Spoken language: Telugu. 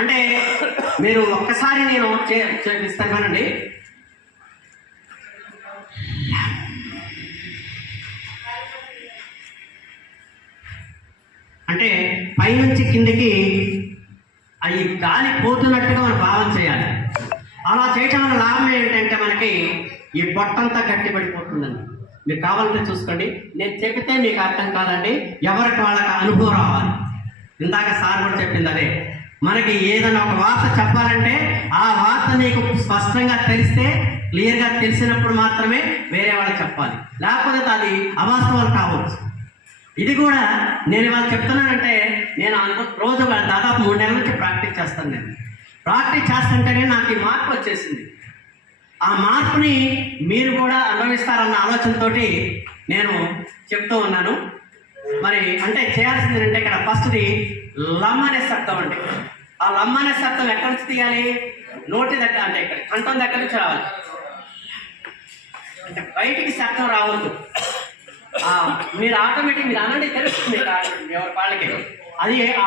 అంటే మీరు ఒక్కసారి నేను చేపిస్తానండి. అంటే పైనుంచి కిందికి అవి గాలి పోతున్నట్టుగా మనం భావన చేయాలి. అలా చేయటం వల్ల లాభం ఏంటంటే మనకి ఈ పొట్టంతా గట్టిపడిపోతుందండి. మీకు కావాలంటే చూసుకోండి, నేను చెప్తే మీకు అర్థం కాదండి, ఎవరికి వాళ్ళకి అనుభవం రావాలి. ఇందాక సార్ కూడా చెప్పింది అదే, మనకి ఏదైనా ఒక వార్త చెప్పాలంటే ఆ వార్త నీకు స్పష్టంగా తెలిస్తే, క్లియర్గా తెలిసినప్పుడు మాత్రమే వేరే వాళ్ళకి చెప్పాలి, లేకపోతే అది అవాస్తవాలు కావచ్చు. ఇది కూడా నేను ఇవాళ చెప్తున్నానంటే నేను రోజు దాదాపు 3 నెలల నుంచి ప్రాక్టీస్ చేస్తాను. నేను ప్రాక్టీస్ చేస్తుంటేనే నాకు ఈ మార్పు వచ్చేసింది. ఆ మార్పుని మీరు కూడా అనుభవిస్తారన్న ఆలోచనతో నేను చెప్తూ ఉన్నాను. మరి అంటే చేయాల్సింది అంటే ఇక్కడ ఫస్ట్ది లమ్ అనే శబ్దం అండి. ఆ లమ్ అనే శబ్దం ఎక్కడి నుంచి తీయాలి? నోటి దగ్గర, అంటే ఇక్కడ కంఠం దగ్గర నుంచి రావాలి. అంటే బయటికి శబ్దం రావద్దు. మీరు ఆటోమేటిక్ మీరు అనండి, తెలుస్తుంది ఎవరి వాళ్ళకి అది ఆ